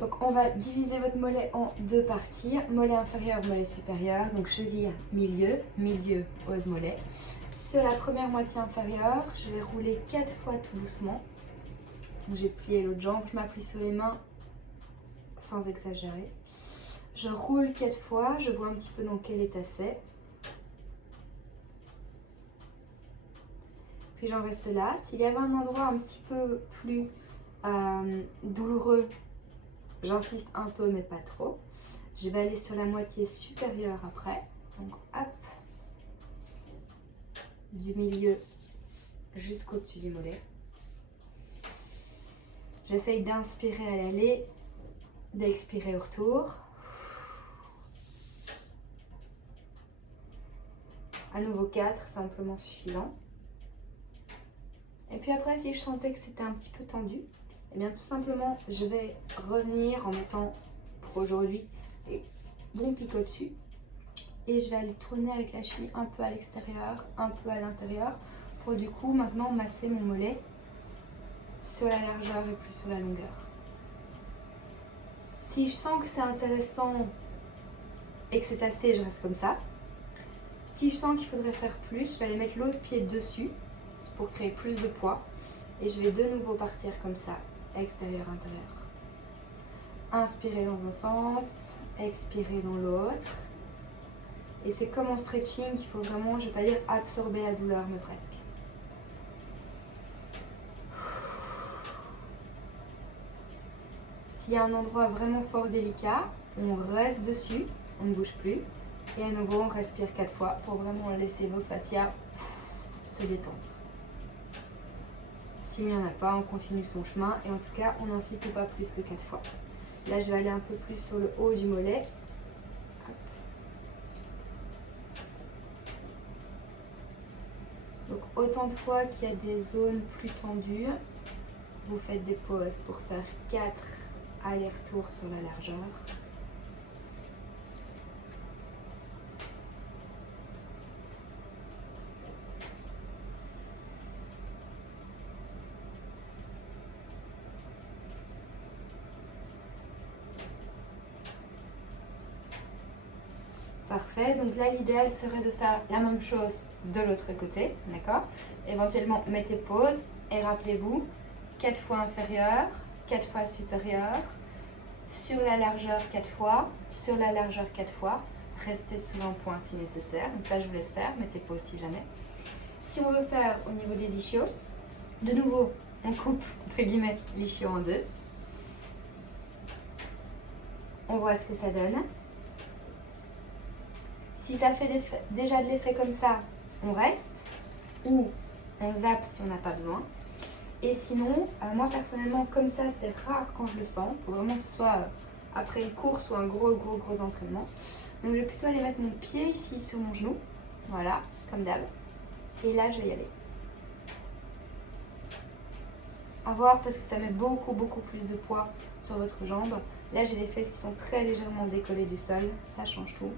Donc on va diviser votre mollet en deux parties, mollet inférieur, mollet supérieur, donc cheville, milieu, milieu, haut de mollet. Sur la première moitié inférieure, je vais rouler 4 fois tout doucement. J'ai plié l'autre jambe, je m'appuie sur les mains sans exagérer. Je roule 4 fois, je vois un petit peu dans quel état c'est. Puis j'en reste là. S'il y avait un endroit un petit peu plus douloureux, j'insiste un peu mais pas trop. Je vais aller sur la moitié supérieure après. Donc hop, du milieu jusqu'au-dessus du mollet. J'essaye d'inspirer à l'aller, d'expirer au retour. À nouveau 4, c'est amplement suffisant. Et puis après, si je sentais que c'était un petit peu tendu, eh bien tout simplement, je vais revenir en mettant pour aujourd'hui les bons picots dessus. Et je vais aller tourner avec la cheville un peu à l'extérieur, un peu à l'intérieur, pour du coup maintenant masser mon mollet sur la largeur et plus sur la longueur. Si je sens que c'est intéressant et que c'est assez, je reste comme ça. Si je sens qu'il faudrait faire plus, je vais aller mettre l'autre pied dessus pour créer plus de poids. Et je vais de nouveau partir comme ça, extérieur-intérieur. Inspirer dans un sens, expirer dans l'autre. Et c'est comme en stretching, il faut vraiment, je ne vais pas dire absorber la douleur, mais presque. S'il y a un endroit vraiment fort délicat, on reste dessus, on ne bouge plus. Et à nouveau, on respire 4 fois pour vraiment laisser vos fascias se détendre. S'il n'y en a pas, on continue son chemin et en tout cas, on n'insiste pas plus que 4 fois. Là, je vais aller un peu plus sur le haut du mollet. Donc, autant de fois qu'il y a des zones plus tendues, vous faites des pauses pour faire 4 allers-retours sur la largeur. Parfait, donc là l'idéal serait de faire la même chose de l'autre côté, d'accord? Éventuellement mettez pause et rappelez-vous, 4 fois inférieur, 4 fois supérieur, sur la largeur 4 fois, sur la largeur 4 fois, restez sur un point si nécessaire, donc ça je vous laisse faire, mettez pause si jamais. Si on veut faire au niveau des ischios, de nouveau on coupe entre guillemets l'ischio en deux, on voit ce que ça donne. Si ça fait déjà de l'effet comme ça, on reste ou on zappe si on n'a pas besoin. Et sinon, moi personnellement, comme ça, c'est rare quand je le sens. Il faut vraiment que ce soit après une course ou un gros entraînement. Donc je vais plutôt aller mettre mon pied ici sur mon genou. Voilà, comme d'hab. Et là, je vais y aller. À voir parce que ça met beaucoup plus de poids sur votre jambe. Là, j'ai les fesses qui sont très légèrement décollées du sol. Ça change tout.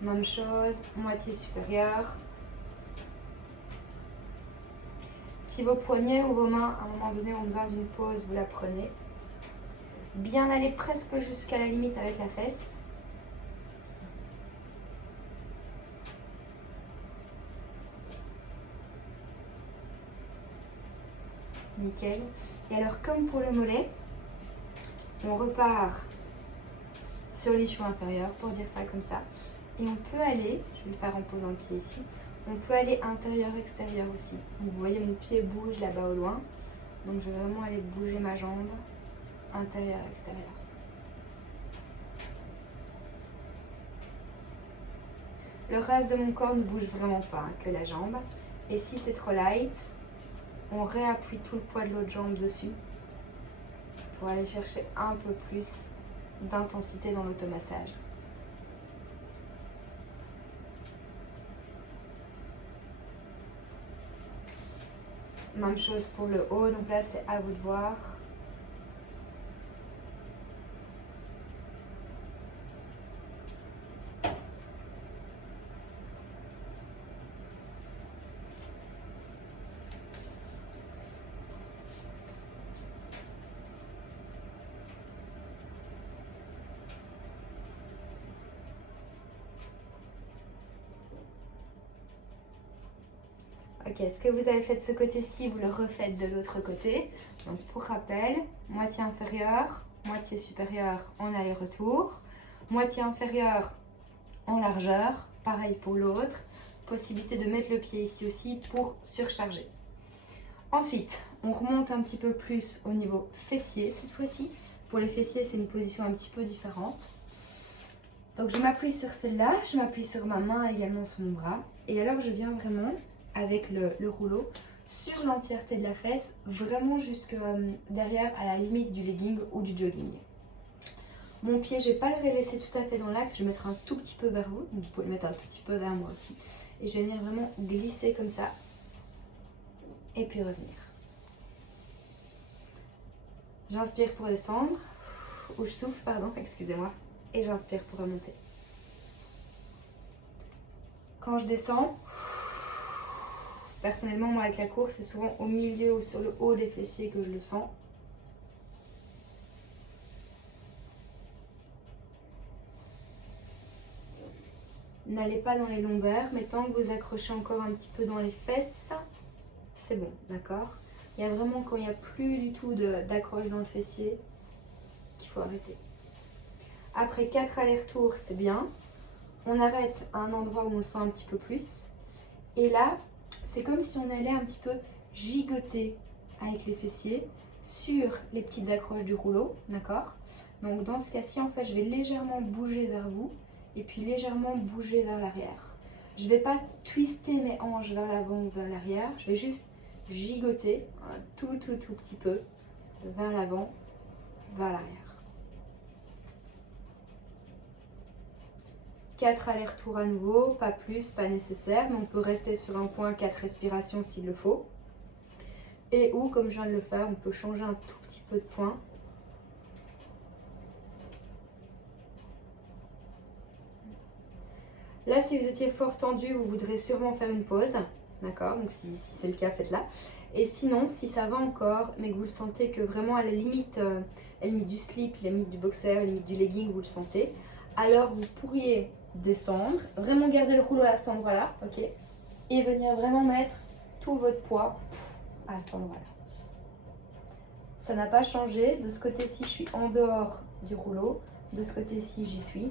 Même chose, moitié supérieure. Si vos poignets ou vos mains, à un moment donné, ont besoin d'une pause, vous la prenez. Bien aller presque jusqu'à la limite avec la fesse. Nickel. Et alors, comme pour le mollet, on repart sur l'ischio inférieur, pour dire ça comme ça. Et on peut aller, je vais le faire en posant le pied ici, on peut aller intérieur-extérieur aussi. Donc vous voyez mon pied bouge là-bas au loin. Donc je vais vraiment aller bouger ma jambe intérieur-extérieur. Le reste de mon corps ne bouge vraiment pas, hein, que la jambe. Et si c'est trop light, on réappuie tout le poids de l'autre jambe dessus pour aller chercher un peu plus d'intensité dans l'automassage. Même chose pour le haut, donc là c'est à vous de voir. Ok, ce que vous avez fait de ce côté-ci, vous le refaites de l'autre côté. Donc pour rappel, moitié inférieure, moitié supérieure en aller-retour, moitié inférieure en largeur, pareil pour l'autre. Possibilité de mettre le pied ici aussi pour surcharger. Ensuite, on remonte un petit peu plus au niveau fessier cette fois-ci. Pour les fessiers, c'est une position un petit peu différente. Donc je m'appuie sur celle-là, je m'appuie sur ma main également sur mon bras. Et alors je viens vraiment avec le rouleau sur l'entièreté de la fesse, vraiment jusque derrière à la limite du legging ou du jogging. Mon pied, je ne vais pas le laisser tout à fait dans l'axe, je vais le mettre un tout petit peu vers vous. Donc vous pouvez le mettre un tout petit peu vers moi aussi. Et je vais venir vraiment glisser comme ça. Et puis revenir. J'inspire pour descendre. Ou je souffle, pardon, excusez-moi. Et j'inspire pour remonter. Quand je descends, personnellement, moi avec la course, c'est souvent au milieu ou sur le haut des fessiers que je le sens. N'allez pas dans les lombaires, mais tant que vous accrochez encore un petit peu dans les fesses, c'est bon, d'accord? Il y a vraiment quand il n'y a plus du tout d'accroche dans le fessier qu'il faut arrêter. Après 4 allers-retours, c'est bien. On arrête à un endroit où on le sent un petit peu plus. Et là, c'est comme si on allait un petit peu gigoter avec les fessiers sur les petites accroches du rouleau, d'accord? Donc dans ce cas-ci, en fait, je vais légèrement bouger vers vous et puis légèrement bouger vers l'arrière. Je ne vais pas twister mes hanches vers l'avant ou vers l'arrière, je vais juste gigoter un tout petit peu vers l'avant, vers l'arrière. 4 allers-retours à nouveau, pas plus, pas nécessaire, mais on peut rester sur un point 4 respirations s'il le faut. Et ou, comme je viens de le faire, on peut changer un tout petit peu de point. Là, si vous étiez fort tendu, vous voudrez sûrement faire une pause. D'accord? Donc si c'est le cas, faites-la. Et sinon, si ça va encore, mais que vous le sentez que vraiment à la limite du slip, la limite du boxer, la limite du legging, vous le sentez, alors vous pourriez descendre, vraiment garder le rouleau à cet endroit-là, ok? Et venir vraiment mettre tout votre poids à cet endroit-là. Ça n'a pas changé. De ce côté-ci, je suis en dehors du rouleau. De ce côté-ci, j'y suis.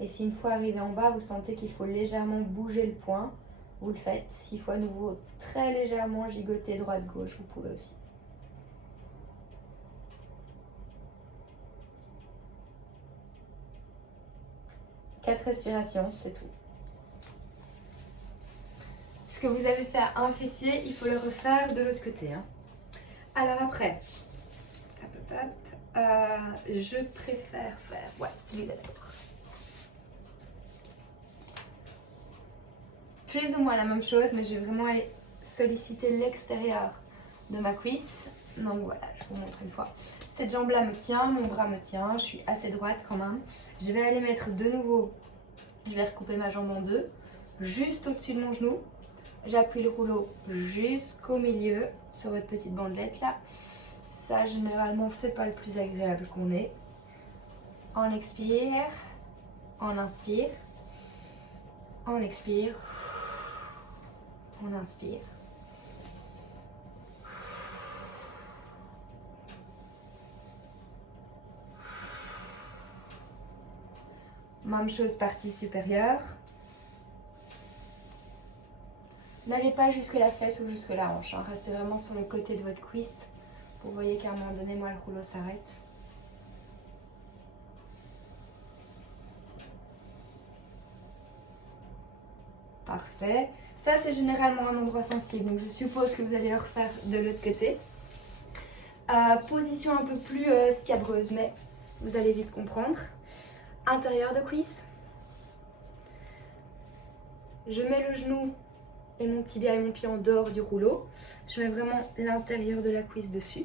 Et si une fois arrivé en bas, vous sentez qu'il faut légèrement bouger le poing, vous le faites. S'il faut à nouveau très légèrement gigoter droite-gauche, vous pouvez aussi. Quatre respirations, c'est tout. Ce que vous avez fait à un fessier, il faut le refaire de l'autre côté. Hein. Alors après, je préfère faire celui-là d'abord. Plus ou moins la même chose, mais je vais vraiment aller solliciter l'extérieur de ma cuisse. Donc voilà, je vous montre une fois. Cette jambe-là me tient, mon bras me tient, je suis assez droite quand même. Je vais aller mettre de nouveau, je vais recouper ma jambe en deux, juste au-dessus de mon genou. J'appuie le rouleau jusqu'au milieu sur votre petite bandelette là. Ça, généralement, c'est pas le plus agréable qu'on ait. On expire, on inspire, on expire. On inspire. Même chose, partie supérieure. N'allez pas jusque la fesse ou jusque la hanche. Hein. Restez vraiment sur le côté de votre cuisse. Vous voyez qu'à un moment donné, moi, le rouleau s'arrête. Parfait. Ça, c'est généralement un endroit sensible, donc je suppose que vous allez le refaire de l'autre côté. Position un peu plus scabreuse, mais vous allez vite comprendre. Intérieur de cuisse. Je mets le genou et mon tibia et mon pied en dehors du rouleau. Je mets vraiment l'intérieur de la cuisse dessus.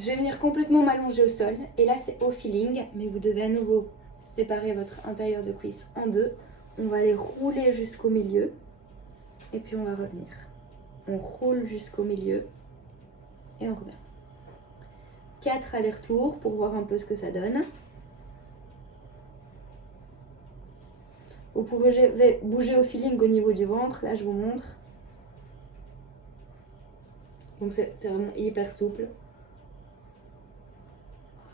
Je vais venir complètement m'allonger au sol. Et là, c'est au feeling, mais vous devez à nouveau séparer votre intérieur de cuisse en deux. On va aller rouler jusqu'au milieu. Et puis on va revenir. On roule jusqu'au milieu. Et on revient. 4 allers-retours pour voir un peu ce que ça donne. Vous pouvez bouger au feeling au niveau du ventre. Là, je vous montre. Donc c'est vraiment hyper souple.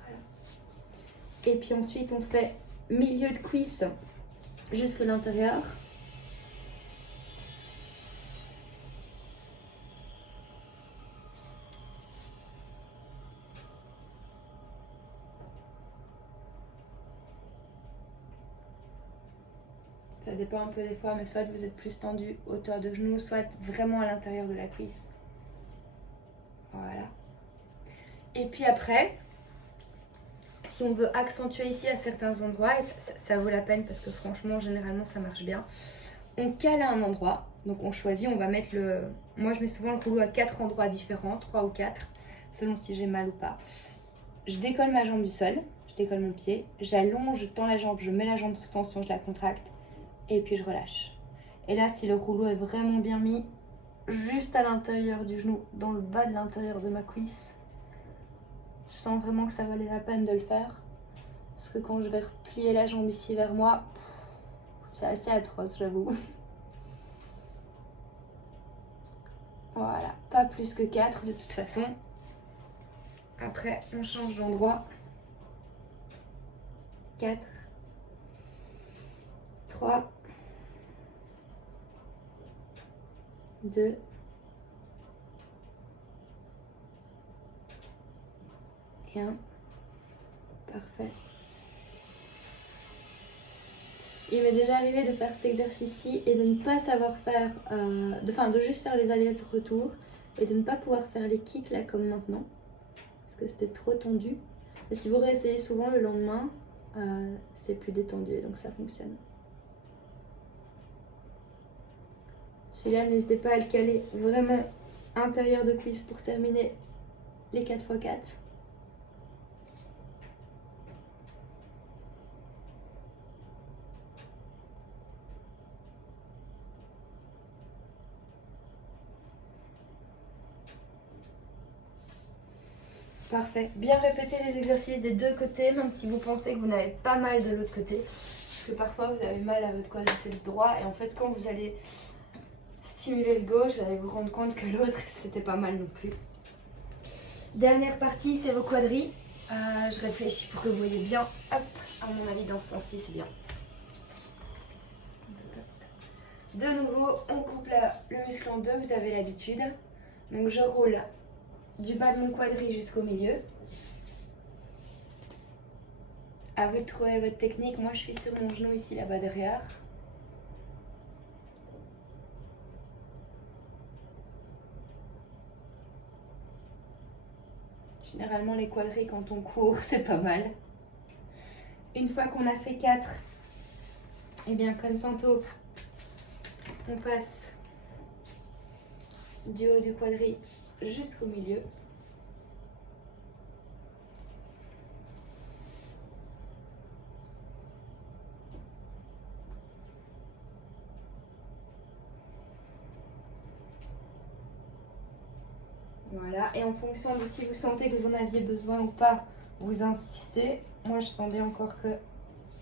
Voilà. Et puis ensuite, on fait milieu de cuisse jusque l'intérieur. Ça dépend un peu des fois, mais soit vous êtes plus tendu hauteur de genou, soit vraiment à l'intérieur de la cuisse. Voilà. Et puis après, si on veut accentuer ici à certains endroits, et ça vaut la peine parce que franchement, généralement, ça marche bien. On cale à un endroit, donc on choisit, on va mettre le... Moi, je mets souvent le rouleau à 4 endroits différents, 3 ou 4, selon si j'ai mal ou pas. Je décolle ma jambe du sol, je décolle mon pied, j'allonge, je tends la jambe, je mets la jambe sous tension, je la contracte, et puis je relâche. Et là, si le rouleau est vraiment bien mis, juste à l'intérieur du genou, dans le bas de l'intérieur de ma cuisse, je sens vraiment que ça valait la peine de le faire. Parce que quand je vais replier la jambe ici vers moi, c'est assez atroce, j'avoue. Voilà, pas plus que 4 de toute façon. Après, on change d'endroit. 4, 3, 2, 1. Parfait. Il m'est déjà arrivé de faire cet exercice-ci et de ne pas savoir faire, de juste faire les allers-retours et de ne pas pouvoir faire les kicks là comme maintenant parce que c'était trop tendu. Et si vous réessayez souvent le lendemain, c'est plus détendu et donc ça fonctionne. Celui-là, n'hésitez pas à le caler vraiment intérieur de cuisse pour terminer les 4x4. Parfait. Bien répéter les exercices des deux côtés, même si vous pensez que vous n'avez pas mal de l'autre côté. Parce que parfois vous avez mal à votre quadriceps droit et en fait quand vous allez stimuler le gauche, vous allez vous rendre compte que l'autre c'était pas mal non plus. Dernière partie, c'est vos quadris. Je réfléchis pour que vous voyez bien. Hop, à mon avis dans ce sens-ci c'est bien. De nouveau, on coupe le muscle en deux, vous avez l'habitude. Donc je roule du bas de mon quadri jusqu'au milieu. À vous de trouver votre technique. Moi, je suis sur mon genou ici, là-bas derrière. Généralement, les quadris, quand on court, c'est pas mal. Une fois qu'on a fait 4, et bien comme tantôt, on passe du haut du quadri jusqu'au milieu. Voilà, et en fonction de si vous sentez que vous en aviez besoin ou pas, vous insistez. Moi, je sens bien encore que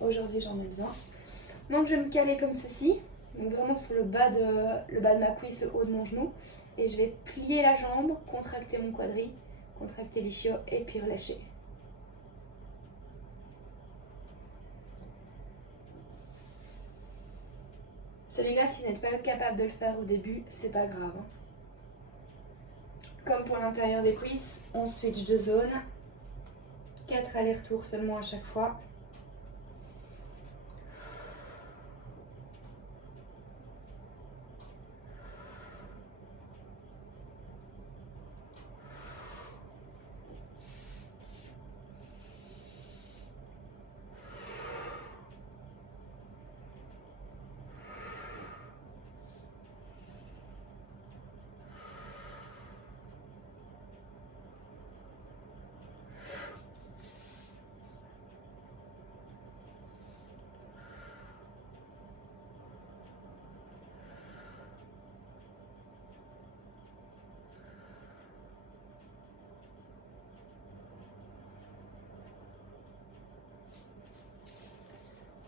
aujourd'hui j'en ai besoin. Donc, je vais me caler comme ceci, donc vraiment sur le bas de ma cuisse, le haut de mon genou. Et je vais plier la jambe, contracter mon quadri, contracter l'ischio et puis relâcher. Celui-là, si vous n'êtes pas capable de le faire au début, c'est pas grave. Comme pour l'intérieur des cuisses, on switch de zone. 4 allers-retours seulement à chaque fois.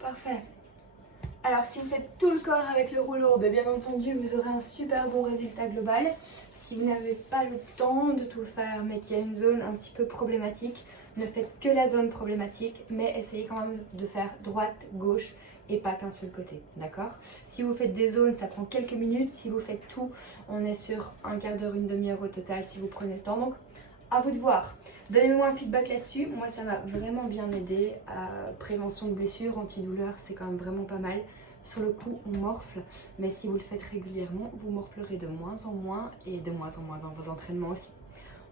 Parfait. Alors si vous faites tout le corps avec le rouleau, bien entendu vous aurez un super bon résultat global. Si vous n'avez pas le temps de tout faire mais qu'il y a une zone un petit peu problématique, ne faites que la zone problématique mais essayez quand même de faire droite, gauche et pas qu'un seul côté, d'accord? Si vous faites des zones, ça prend quelques minutes. Si vous faites tout, on est sur un quart d'heure, une demi-heure au total si vous prenez le temps. Donc à vous de voir. Donnez-moi un feedback là-dessus. Moi, ça m'a vraiment bien aidé. Prévention de blessures, antidouleur, c'est quand même vraiment pas mal. Sur le coup, on morfle, mais si vous le faites régulièrement, vous morflerez de moins en moins et de moins en moins dans vos entraînements aussi.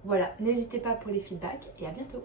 Voilà, n'hésitez pas pour les feedbacks et à bientôt.